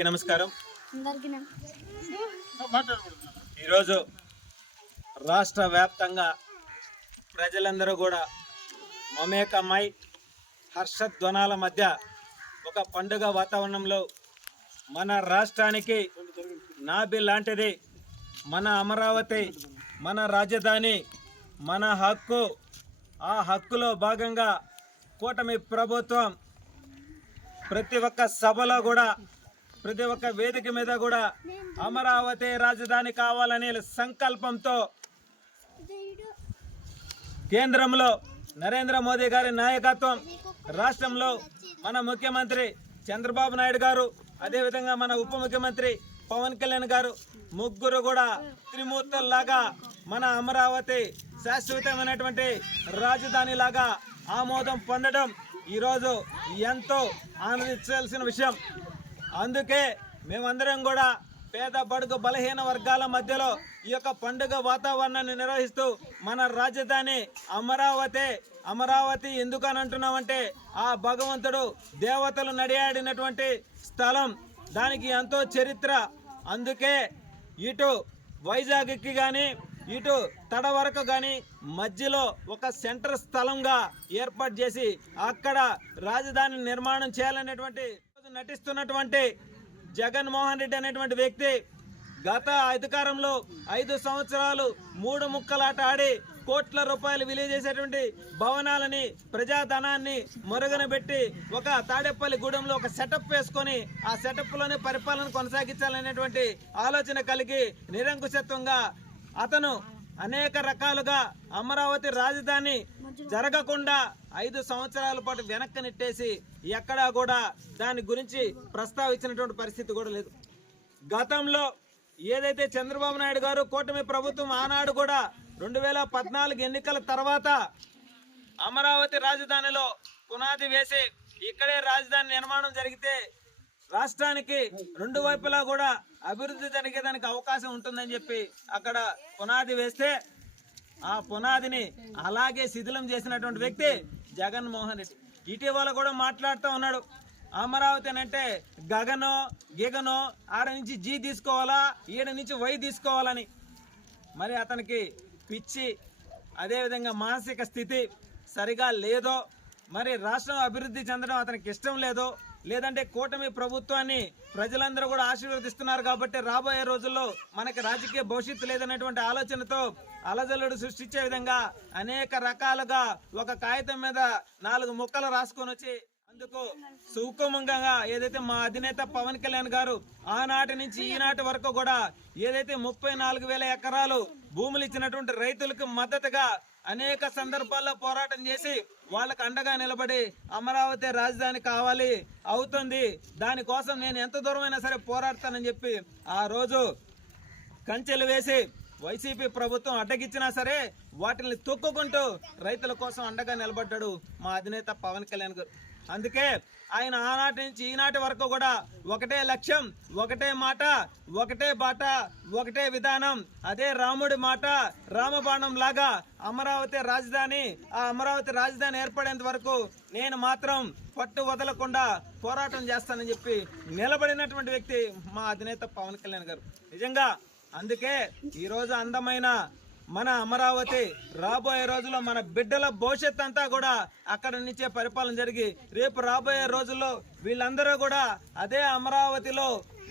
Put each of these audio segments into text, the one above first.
అందరికీ నమస్కారం. ఈరోజు రాష్ట్ర వ్యాప్తంగా ప్రజలందరూ కూడా మమేకమై హర్షధ్వనాల మధ్య ఒక పండుగ వాతావరణంలో మన రాష్ట్రానికి నాభి లాంటిది మన అమరావతి, మన రాజధాని, మన హక్కు. ఆ హక్కులో భాగంగా కూటమి ప్రభుత్వం ప్రతి ఒక్క సభలో కూడా, ప్రతి ఒక్క వేదిక మీద కూడా అమరావతి రాజధాని కావాలనే సంకల్పంతో కేంద్రంలో నరేంద్ర మోదీ గారి నాయకత్వం, రాష్ట్రంలో మన ముఖ్యమంత్రి చంద్రబాబు నాయుడు గారు, అదేవిధంగా మన ఉప ముఖ్యమంత్రి పవన్ కళ్యాణ్ గారు, ముగ్గురు కూడా త్రిమూర్తుల్లాగా మన అమరావతి శాశ్వతమైనటువంటి రాజధాని లాగా ఆమోదం పొందడం ఈరోజు ఎంతో ఆనందించాల్సిన విషయం. అందుకే మేమందరం కూడా పేద బడుగు బలహీన వర్గాల మధ్యలో ఈ యొక్క పండుగ వాతావరణాన్ని నిర్వహిస్తూ మన రాజధాని అమరావతి ఎందుకు అని అంటున్నామంటే ఆ భగవంతుడు దేవతలు నడియాడినటువంటి స్థలం, దానికి ఎంతో చరిత్ర. అందుకే ఇటు వైజాగ్కి కానీ ఇటు తడ వరకు కానీ మధ్యలో ఒక సెంటర్ స్థలంగా ఏర్పాటు చేసి అక్కడ రాజధాని నిర్మాణం చేయాలనేటువంటి నటిస్తున్నటువంటి జగన్మోహన్ రెడ్డి అనేటువంటి వ్యక్తి గత అధికారంలో 5 సంవత్సరాలు 3 ముక్కలాట ఆడి కోట్ల రూపాయలు విలువ చేసేటువంటి భవనాలని, ప్రజాధనాన్ని మరుగునబెట్టి ఒక తాడేపల్లి గూడెంలో ఒక సెటప్ వేసుకొని ఆ సెటప్లోనే పరిపాలన కొనసాగించాలనేటువంటి ఆలోచన కలిగి నిరంకుశత్వంగా అతను అనేక రకాలుగా అమరావతి రాజధాని జరగకుండా 5 సంవత్సరాల పాటు వెనక్కి నెట్టేసి ఎక్కడా కూడా దాని గురించి ప్రస్తావించినటువంటి పరిస్థితి కూడా లేదు. గతంలో ఏదైతే చంద్రబాబు నాయుడు గారు కూటమి ప్రభుత్వం ఆనాడు కూడా 2014 ఎన్నికల తర్వాత అమరావతి రాజధానిలో పునాది వేసి ఇక్కడే రాజధాని నిర్మాణం జరిగితే రాష్ట్రానికి 2 వైపులా కూడా అభివృద్ధి జరిగేదానికి అవకాశం ఉంటుందని చెప్పి అక్కడ పునాది వేస్తే ఆ పునాదిని అలాగే శిథిలం చేసినటువంటి వ్యక్తి జగన్మోహన్ రెడ్డి. ఇటీవల కూడా మాట్లాడుతూ ఉన్నాడు, అమరావతి అంటే గగనో గిగనో ఆడ నుంచి జీ తీసుకోవాలా, ఈడ నుంచి వై తీసుకోవాలని. మరి అతనికి పిచ్చి, అదేవిధంగా మానసిక స్థితి సరిగా లేదో, మరి రాష్ట్రం అభివృద్ధి చెందడం అతనికి ఇష్టం లేదో, లేదంటే కూటమి ప్రభుత్వాన్ని ప్రజలందరూ కూడా ఆశీర్వదిస్తున్నారు కాబట్టి రాబోయే రోజుల్లో మనకి రాజకీయ భవిష్యత్తు లేదనేటువంటి ఆలోచనతో అలజల్లుడు సృష్టించే విధంగా అనేక రకాలుగా ఒక కాగితం మీద 4 ముక్కలు రాసుకొని వచ్చి అందుకు సుకుమంగా ఏదైతే మా అధినేత పవన్ కళ్యాణ్ గారు ఆనాటి నుంచి ఈనాటి వరకు కూడా ఏదైతే 34,000 ఎకరాలు భూములు ఇచ్చినటువంటి రైతులకు మద్దతుగా అనేక సందర్భాల్లో పోరాటం చేసి వాళ్ళకు అండగా నిలబడి అమరావతి రాజధాని కావాలి, అవుతుంది, దానికోసం నేను ఎంత దూరమైనా సరే పోరాడతానని చెప్పి ఆ రోజు కంచెలు వేసి వైసీపీ ప్రభుత్వం అడ్డగిచ్చినా సరే వాటిని తొక్కుకుంటూ రైతుల కోసం అండగా నిలబడ్డాడు మా అధినేత పవన్ కళ్యాణ్ గారు. అందుకే ఆయన ఆనాటి నుంచి ఈనాటి వరకు కూడా ఒకటే లక్ష్యం, ఒకటే మాట, ఒకటే బాట, ఒకటే విధానం. అదే రాముడి మాట రామబాణం లాగా అమరావతి రాజధాని, ఆ అమరావతి రాజధాని ఏర్పడేంత వరకు నేను మాత్రం పట్టు వదలకుండా పోరాటం చేస్తానని చెప్పి నిలబడినటువంటి వ్యక్తి మా అధినేత పవన్ కళ్యాణ్ గారు. నిజంగా అందుకే ఈరోజు అందమైన మన అమరావతి రాబోయే రోజుల్లో మన బిడ్డల భవిష్యత్ అంతా కూడా అక్కడ నుంచే పరిపాలన జరిగి రేపు రాబోయే రోజుల్లో వీళ్ళందరూ కూడా అదే అమరావతిలో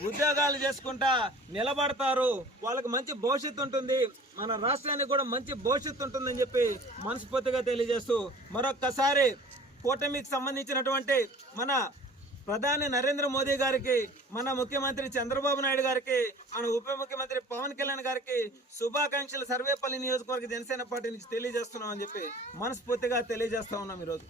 ఉద్యోగాలు చేసుకుంటా నిలబడతారు, వాళ్ళకి మంచి భవిష్యత్తు ఉంటుంది, మన రాష్ట్రానికి కూడా మంచి భవిష్యత్తు ఉంటుందని చెప్పి మనస్ఫూర్తిగా తెలియజేస్తూ మరొక్కసారి కూటమికి సంబంధించినటువంటి మన ప్రధాని నరేంద్ర మోదీ గారికి, మన ముఖ్యమంత్రి చంద్రబాబు నాయుడు గారికి, మన ఉప ముఖ్యమంత్రి పవన్ కళ్యాణ్ గారికి శుభాకాంక్షలు సర్వేపల్లి నియోజకవర్గ జనసేన పార్టీ నుంచి తెలియజేస్తున్నామని చెప్పి మనస్ఫూర్తిగా తెలియజేస్తా ఉన్నాం ఈరోజు.